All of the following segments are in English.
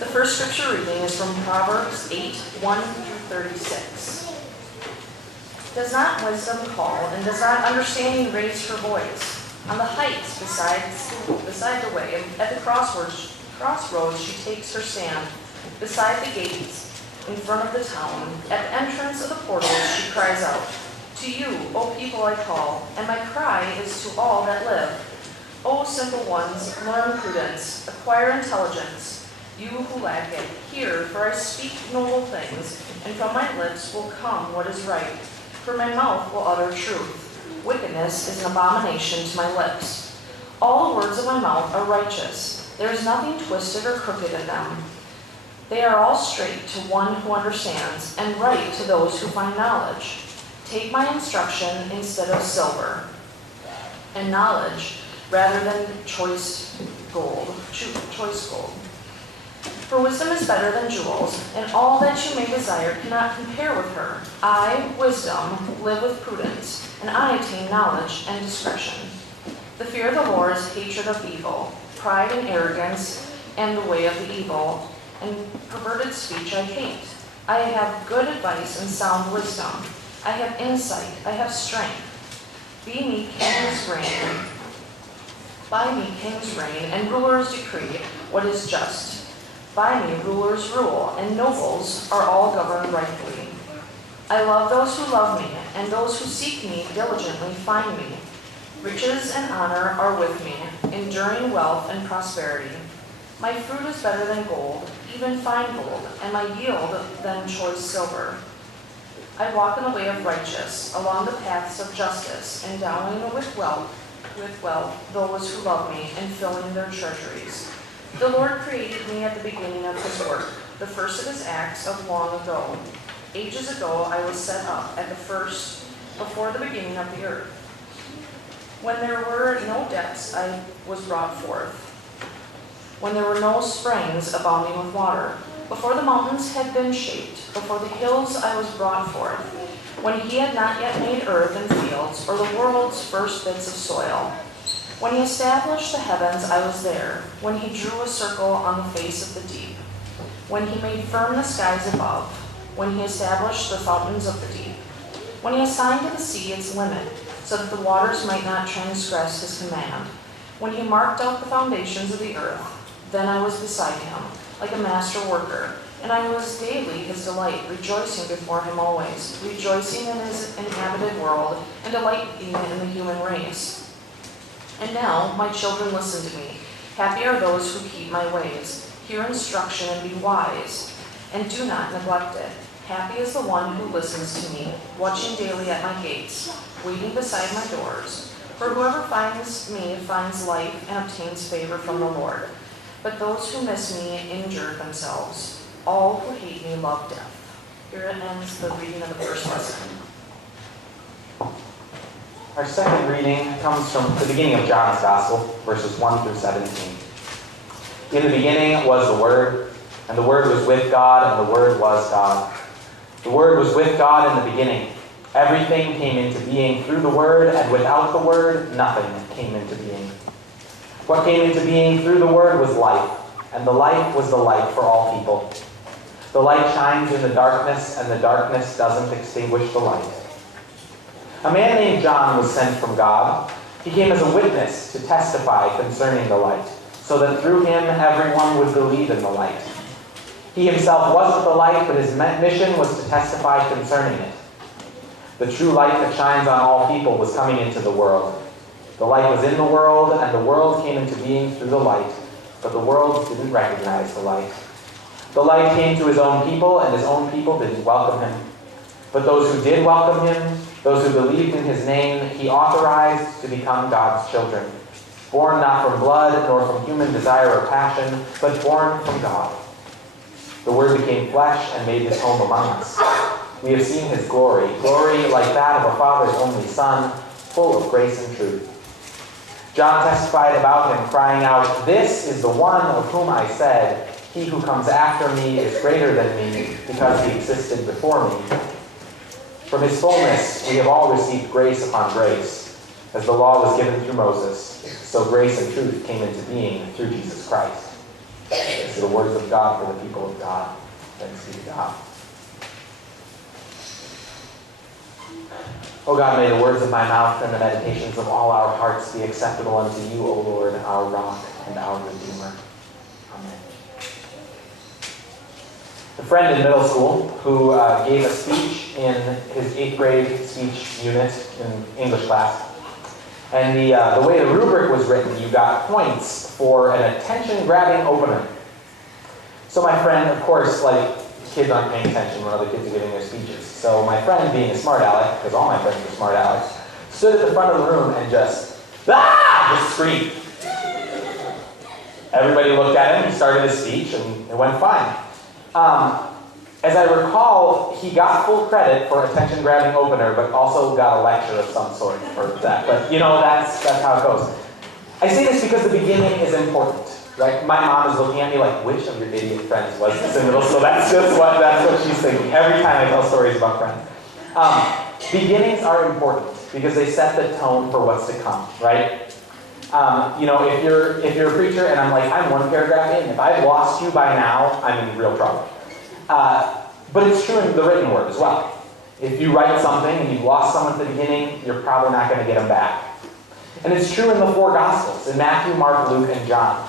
The first scripture reading is from Proverbs 8, 1-36. Does not wisdom call, and does not understanding raise her voice? On the heights beside the way, at the crossroads she takes her stand. Beside the gates, in front of the town, at the entrance of the portals she cries out, "To you, O people, I call, and my cry is to all that live. O simple ones, learn prudence, acquire intelligence. You who lack it, hear, for I speak noble things, and from my lips will come what is right. For my mouth will utter truth. Wickedness is an abomination to my lips. All the words of my mouth are righteous. There is nothing twisted or crooked in them. They are all straight to one who understands, and right to those who find knowledge. Take my instruction instead of silver, and knowledge rather than choice gold. For wisdom is better than jewels, and all that you may desire cannot compare with her. I, wisdom, live with prudence, and I attain knowledge and discretion. The fear of the Lord is hatred of evil, pride and arrogance, and the way of the evil, and perverted speech I hate. I have good advice and sound wisdom. I have insight, I have strength. By me kings reign, and rulers decree what is just. By me rulers rule, and nobles are all governed rightly. I love those who love me, and those who seek me diligently find me. Riches and honor are with me, enduring wealth and prosperity. My fruit is better than gold, even fine gold, and my yield than choice silver. I walk in the way of righteous, along the paths of justice, endowing with wealth those who love me, and filling their treasuries. The Lord created me at the beginning of his work, the first of his acts of long ago. Ages ago I was set up at the first, before the beginning of the earth. When there were no depths, I was brought forth. When there were no springs abounding with water. Before the mountains had been shaped, before the hills I was brought forth. When he had not yet made earth and fields, or the world's first bits of soil. When he established the heavens, I was there. When he drew a circle on the face of the deep. When he made firm the skies above. When he established the fountains of the deep. When he assigned to the sea its limit, so that the waters might not transgress his command. When he marked out the foundations of the earth, then I was beside him, like a master worker, and I was daily his delight, rejoicing before him always, rejoicing in his inhabited world, and delighting in the human race. And now, my children, listen to me. Happy are those who keep my ways. Hear instruction and be wise, and do not neglect it. Happy is the one who listens to me, watching daily at my gates, waiting beside my doors. For whoever finds me finds life and obtains favor from the Lord. But those who miss me injure themselves. All who hate me love death. Here ends the reading of the first lesson. Our second reading comes from the beginning of John's Gospel, verses 1-17. In the beginning was the Word, and the Word was with God, and the Word was God. The Word was with God in the beginning. Everything came into being through the Word, and without the Word, nothing came into being. What came into being through the Word was life, and the light was the light for all people. The light shines in the darkness, and the darkness doesn't extinguish the light. A man named John was sent from God. He came as a witness to testify concerning the light, so that through him everyone would believe in the light. He himself wasn't the light, but his mission was to testify concerning it. The true light that shines on all people was coming into the world. The light was in the world, and the world came into being through the light, but the world didn't recognize the light. The light came to his own people, and his own people didn't welcome him. But those who did welcome him, those who believed in his name, he authorized to become God's children, born not from blood, nor from human desire or passion, but born from God. The Word became flesh and made his home among us. We have seen his glory, glory like that of a Father's only Son, full of grace and truth. John testified about him, crying out, "This is the one of whom I said, he who comes after me is greater than me, because he existed before me." From his fullness we have all received grace upon grace. As the law was given through Moses, so grace and truth came into being through Jesus Christ. These are the words of God for the people of God. Thanks be to God. O God, may the words of my mouth and the meditations of all our hearts be acceptable unto you, O Lord, our rock and our Redeemer. Amen. A friend in middle school who gave a speech in his 8th grade speech unit in English class. And the way the rubric was written, you got points for an attention-grabbing opener. So my friend, of course, like, kids aren't paying attention when other kids are giving their speeches. So my friend, being a smart aleck, because all my friends are smart alecks, stood at the front of the room and just screamed. Everybody looked at him, he started his speech, and it went fine. As I recall, he got full credit for attention-grabbing opener, but also got a lecture of some sort for that. But, that's how it goes. I say this because the beginning is important, right? My mom is looking at me like, which of your idiot friends was this in middle school? That's what she's thinking every time I tell stories about friends. Beginnings are important because they set the tone for what's to come, right? If you're a preacher and I'm like, I'm one paragraph in, if I've lost you by now, I'm in real trouble. But it's true in the written word as well. If you write something and you've lost someone at the beginning, you're probably not going to get them back. And it's true in the 4 Gospels, in Matthew, Mark, Luke, and John.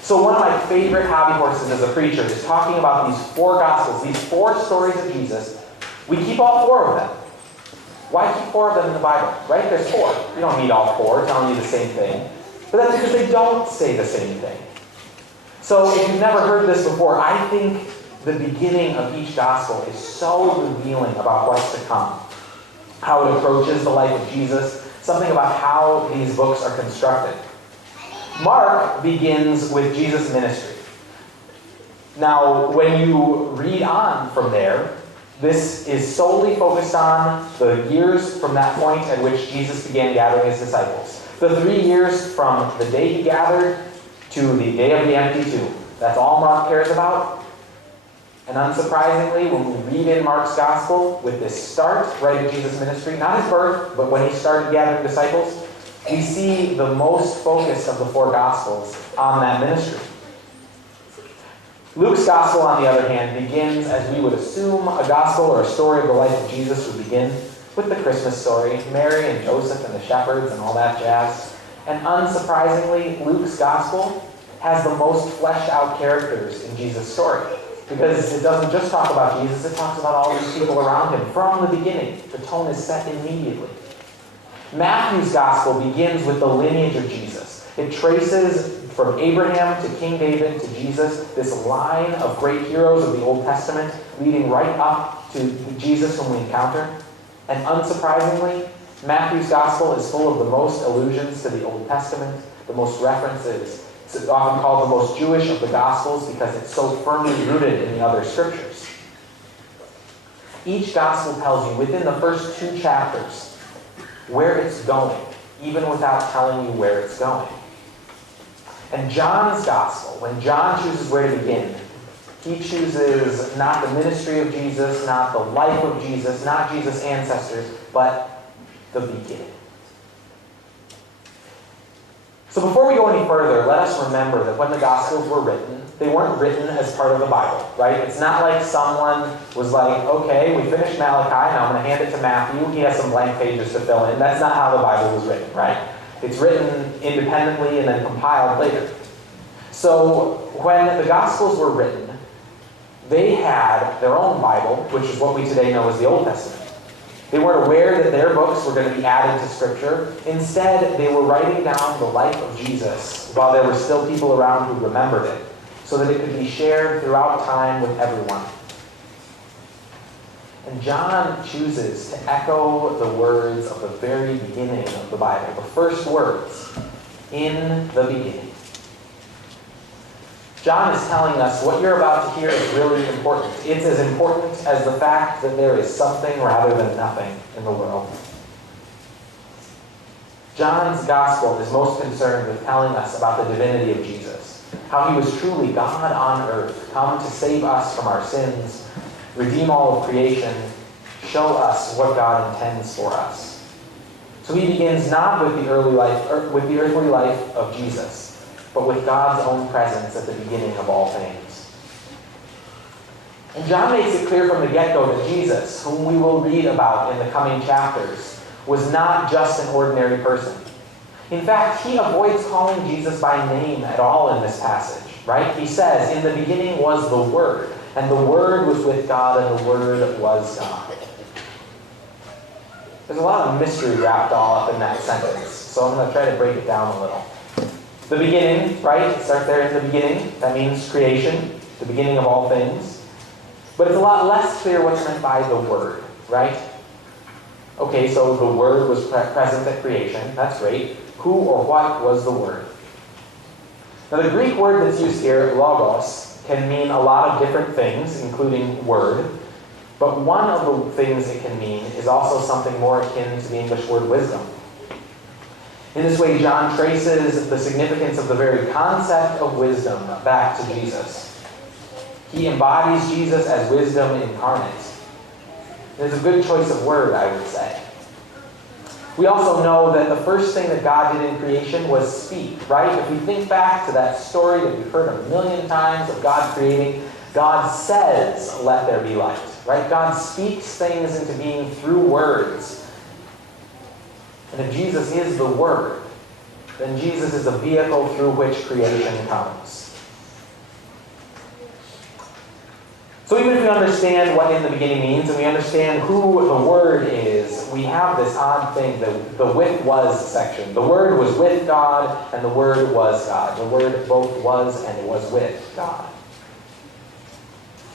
So one of my favorite hobby horses as a preacher is talking about these 4 Gospels, these 4 stories of Jesus. We keep all 4 of them. Why keep 4 of them in the Bible, right? There's 4. You don't need all 4 telling you the same thing. But that's because they don't say the same thing. So if you've never heard this before, I think the beginning of each gospel is so revealing about what's to come. How it approaches the life of Jesus, something about how these books are constructed. Mark begins with Jesus' ministry. Now, when you read on from there, this is solely focused on the years from that point at which Jesus began gathering his disciples. The 3 years from the day he gathered to the day of the empty tomb. That's all Mark cares about. And unsurprisingly, when we read in Mark's gospel with this start right at Jesus' ministry, not his birth, but when he started gathering disciples, we see the most focus of the 4 gospels on that ministry. Luke's gospel, on the other hand, begins as we would assume a gospel or a story of the life of Jesus would begin, with the Christmas story, Mary and Joseph and the shepherds and all that jazz. And unsurprisingly, Luke's gospel has the most fleshed out characters in Jesus' story. Because it doesn't just talk about Jesus, it talks about all these people around him from the beginning. The tone is set immediately. Matthew's gospel begins with the lineage of Jesus. It traces from Abraham to King David to Jesus, this line of great heroes of the Old Testament, leading right up to Jesus whom we encounter. And unsurprisingly, Matthew's gospel is full of the most allusions to the Old Testament, the most references. It's often called the most Jewish of the Gospels because it's so firmly rooted in the other scriptures. Each gospel tells you within the first 2 chapters where it's going, even without telling you where it's going. And John's gospel, when John chooses where to begin, he chooses not the ministry of Jesus, not the life of Jesus, not Jesus' ancestors, but the beginning. So before we go any further, let us remember that when the Gospels were written, they weren't written as part of the Bible, right? It's not like someone was like, okay, we finished Malachi, now I'm going to hand it to Matthew. He has some blank pages to fill in. That's not how the Bible was written, right? It's written independently and then compiled later. So when the Gospels were written, they had their own Bible, which is what we today know as the Old Testament. They weren't aware that their books were going to be added to Scripture. Instead, they were writing down the life of Jesus while there were still people around who remembered it, so that it could be shared throughout time with everyone. And John chooses to echo the words of the very beginning of the Bible, the first words, in the beginning. John is telling us what you're about to hear is really important. It's as important as the fact that there is something rather than nothing in the world. John's gospel is most concerned with telling us about the divinity of Jesus, how he was truly God on earth, come to save us from our sins, redeem all of creation, show us what God intends for us. So he begins not with the earthly life of Jesus, but with God's own presence at the beginning of all things. And John makes it clear from the get-go that Jesus, whom we will read about in the coming chapters, was not just an ordinary person. In fact, he avoids calling Jesus by name at all in this passage, right? He says, "In the beginning was the Word, and the Word was with God, and the Word was God." There's a lot of mystery wrapped all up in that sentence, so I'm going to try to break it down a little. The beginning, right? Start there in the beginning. That means creation, the beginning of all things. But it's a lot less clear what's meant by the Word, right? Okay, so the Word was present at creation. That's great. Who or what was the Word? Now, the Greek word that's used here, logos, can mean a lot of different things, including word. But one of the things it can mean is also something more akin to the English word wisdom. In this way, John traces the significance of the very concept of wisdom back to Jesus. He embodies Jesus as wisdom incarnate. It's a good choice of word, I would say. We also know that the first thing that God did in creation was speak, right? If we think back to that story that we've heard a million times of God creating, God says, "Let there be light," right? God speaks things into being through words. And if Jesus is the Word, then Jesus is the vehicle through which creation comes. So even if we understand what in the beginning means, and we understand who the Word is, we have this odd thing, the with was section. The Word was with God, and the Word was God. The Word both was and was with God.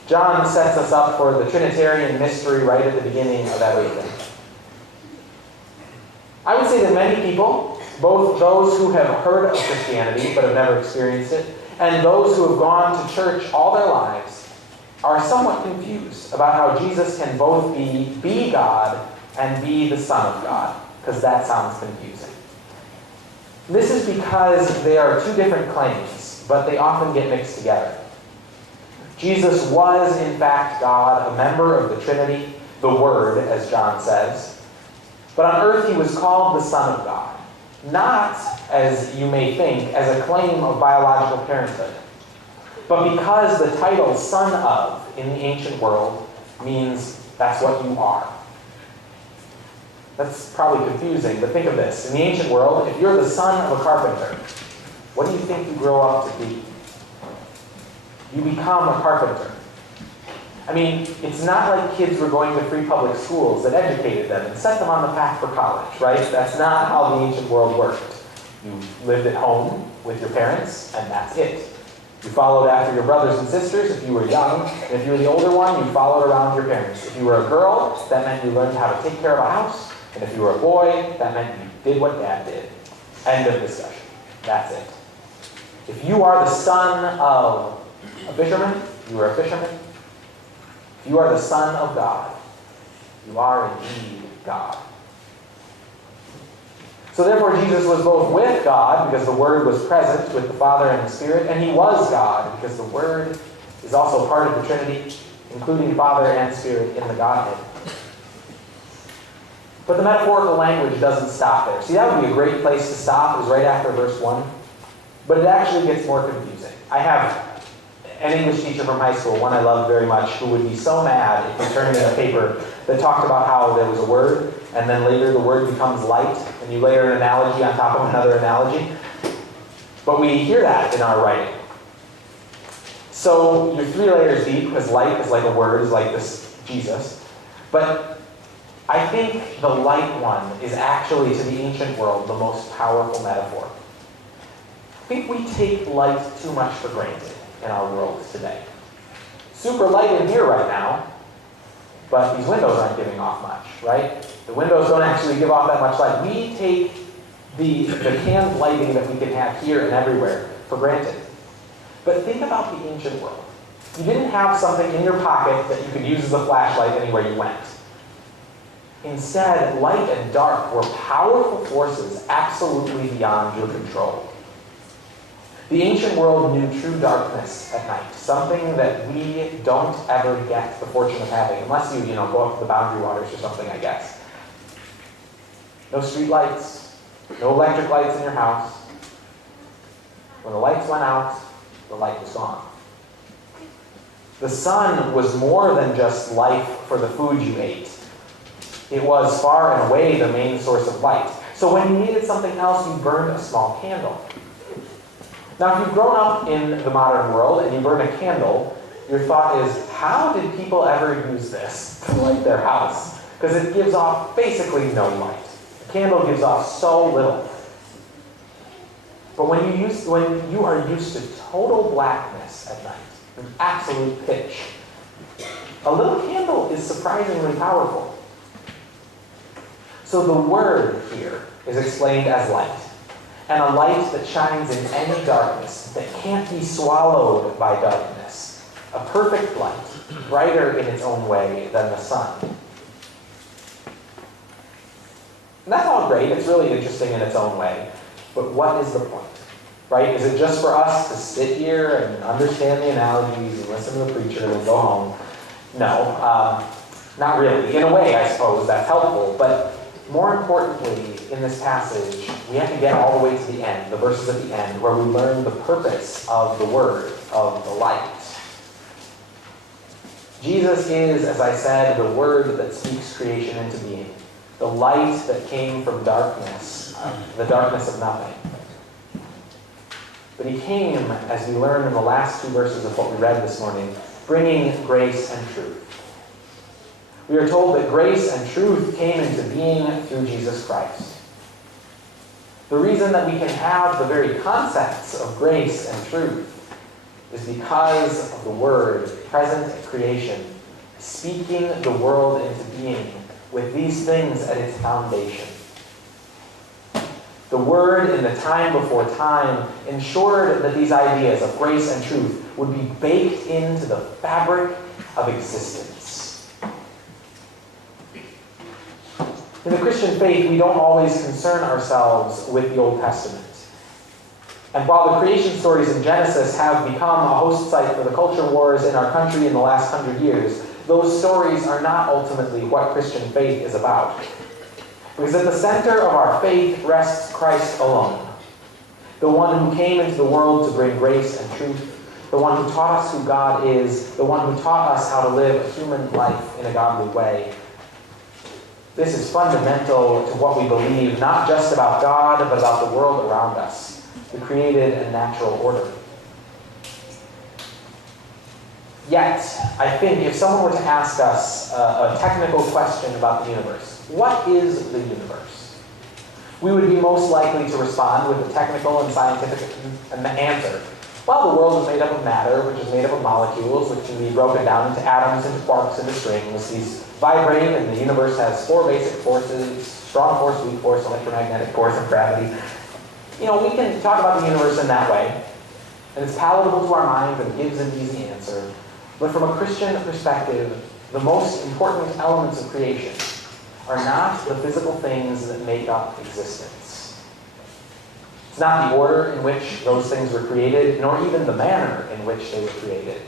John sets us up for the Trinitarian mystery right at the beginning of everything. I would say that many people, both those who have heard of Christianity but have never experienced it, and those who have gone to church all their lives, are somewhat confused about how Jesus can both be God and be the Son of God, because that sounds confusing. This is because they are two different claims, but they often get mixed together. Jesus was, in fact, God, a member of the Trinity, the Word, as John says. But on earth he was called the Son of God, not, as you may think, as a claim of biological parenthood, but because the title Son of in the ancient world means that's what you are. That's probably confusing, but think of this. In the ancient world, if you're the son of a carpenter, what do you think you grow up to be? You become a carpenter. I mean, it's not like kids were going to free public schools that educated them and set them on the path for college, right? That's not how the ancient world worked. You lived at home with your parents, and that's it. You followed after your brothers and sisters if you were young, and if you were the older one, you followed around your parents. If you were a girl, that meant you learned how to take care of a house, and if you were a boy, that meant you did what Dad did. End of discussion. That's it. If you are the son of a fisherman, you are a fisherman. If you are the Son of God, you are indeed God. So therefore Jesus was both with God, because the Word was present with the Father and the Spirit, and he was God, because the Word is also part of the Trinity, including Father and Spirit in the Godhead. But the metaphorical language doesn't stop there. See, that would be a great place to stop, is right after verse 1. But it actually gets more confusing. I have an English teacher from high school, one I loved very much, who would be so mad if we turned in a paper that talked about how there was a word, and then later the word becomes light, and you layer an analogy on top of another analogy. But we hear that in our writing. So you're 3 layers deep, because light is like a word, is like this Jesus. But I think the light one is actually, to the ancient world, the most powerful metaphor. I think we take light too much for granted in our world today. Super light in here right now, but these windows aren't giving off much, right? The windows don't actually give off that much light. We take the canned lighting that we can have here and everywhere for granted. But think about the ancient world. You didn't have something in your pocket that you could use as a flashlight anywhere you went. Instead, light and dark were powerful forces absolutely beyond your control. The ancient world knew true darkness at night, something that we don't ever get the fortune of having, unless you go up to the Boundary Waters or something, I guess. No street lights, no electric lights in your house, When the lights went out, the light was gone. The sun was more than just life for the food you ate. It was far and away the main source of light. So when you needed something else, you burned a small candle. Now, if you've grown up in the modern world and you burn a candle, your thought is, how did people ever use this to light their house? Because it gives off basically no light. A candle gives off so little. But when you are used to total blackness at night, an absolute pitch, a little candle is surprisingly powerful. So the word here is explained as light, and a light that shines in any darkness, that can't be swallowed by darkness. A perfect light, brighter in its own way than the sun. And that's all great, it's really interesting in its own way. But what is the point? Right? Is it just for us to sit here and understand the analogies and listen to the preacher and go home? No, not really. In a way, I suppose, that's helpful. But more importantly, in this passage, we have to get all the way to the end, the verses at the end, where we learn the purpose of the word, of the light. Jesus is, as I said, the word that speaks creation into being. The light that came from darkness, the darkness of nothing. But he came, as we learn in the last two verses of what we read this morning, bringing grace and truth. We are told that grace and truth came into being through Jesus Christ. The reason that we can have the very concepts of grace and truth is because of the Word present at creation, speaking the world into being with these things at its foundation. The Word, in the time before time, ensured that these ideas of grace and truth would be baked into the fabric of existence. In the Christian faith, we don't always concern ourselves with the Old Testament. And while the creation stories in Genesis have become a host site for the culture wars in our country in the last 100 years, those stories are not ultimately what Christian faith is about. Because at the center of our faith rests Christ alone, the one who came into the world to bring grace and truth, the one who taught us who God is, the one who taught us how to live a human life in a godly way. This is fundamental to what we believe, not just about God, but about the world around us, the created and natural order. Yet, I think if someone were to ask us a technical question about the universe, what is the universe? We would be most likely to respond with a technical and scientific answer. Well, the world is made up of matter, which is made up of molecules, which can be broken down into atoms, into quarks, into strings. These vibrate, and the universe has four basic forces: strong force, weak force, electromagnetic force, and gravity. We can talk about the universe in that way, and it's palatable to our minds and gives an easy answer. But from a Christian perspective, the most important elements of creation are not the physical things that make up existence. It's not the order in which those things were created, nor even the manner in which they were created.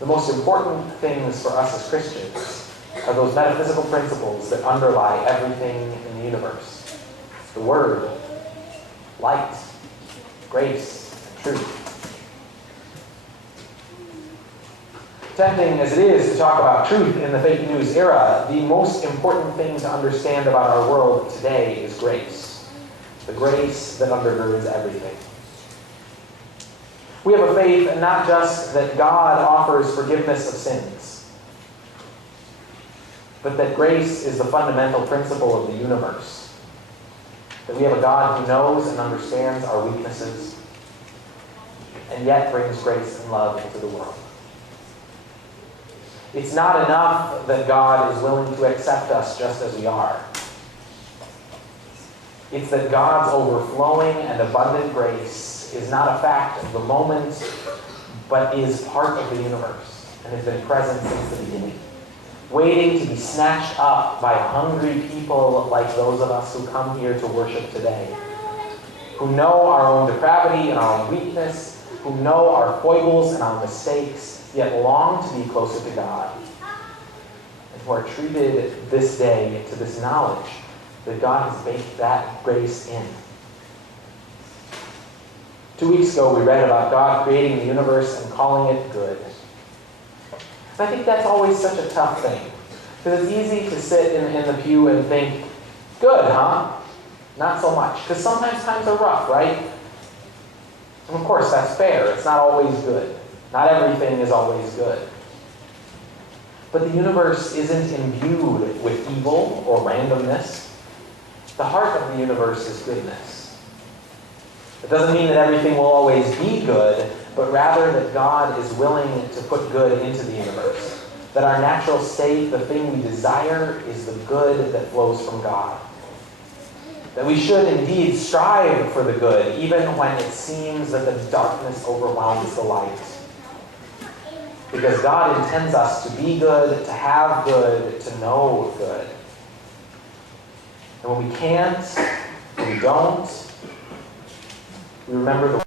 The most important things for us as Christians are those metaphysical principles that underlie everything in the universe. The Word, light, grace, and truth. Tempting as it is to talk about truth in the fake news era, the most important thing to understand about our world today is grace. The grace that undergirds everything. We have a faith not just that God offers forgiveness of sins, but that grace is the fundamental principle of the universe. That we have a God who knows and understands our weaknesses, and yet brings grace and love into the world. It's not enough that God is willing to accept us just as we are. It's that God's overflowing and abundant grace is not a fact of the moment, but is part of the universe and has been present since the beginning, waiting to be snatched up by hungry people like those of us who come here to worship today, who know our own depravity and our own weakness, who know our foibles and our mistakes, yet long to be closer to God, and who are treated this day to this knowledge that God has baked that grace in. 2 weeks ago, we read about God creating the universe and calling it good. And I think that's always such a tough thing. Because it's easy to sit in the pew and think, good, huh? Not so much. Because sometimes times are rough, right? And of course, that's fair. It's not always good. Not everything is always good. But the universe isn't imbued with evil or randomness. The heart of the universe is goodness. It doesn't mean that everything will always be good, but rather that God is willing to put good into the universe. That our natural state, the thing we desire, is the good that flows from God. That we should indeed strive for the good, even when it seems that the darkness overwhelms the light. Because God intends us to be good, to have good, to know good. And when we can't, when we don't, we remember the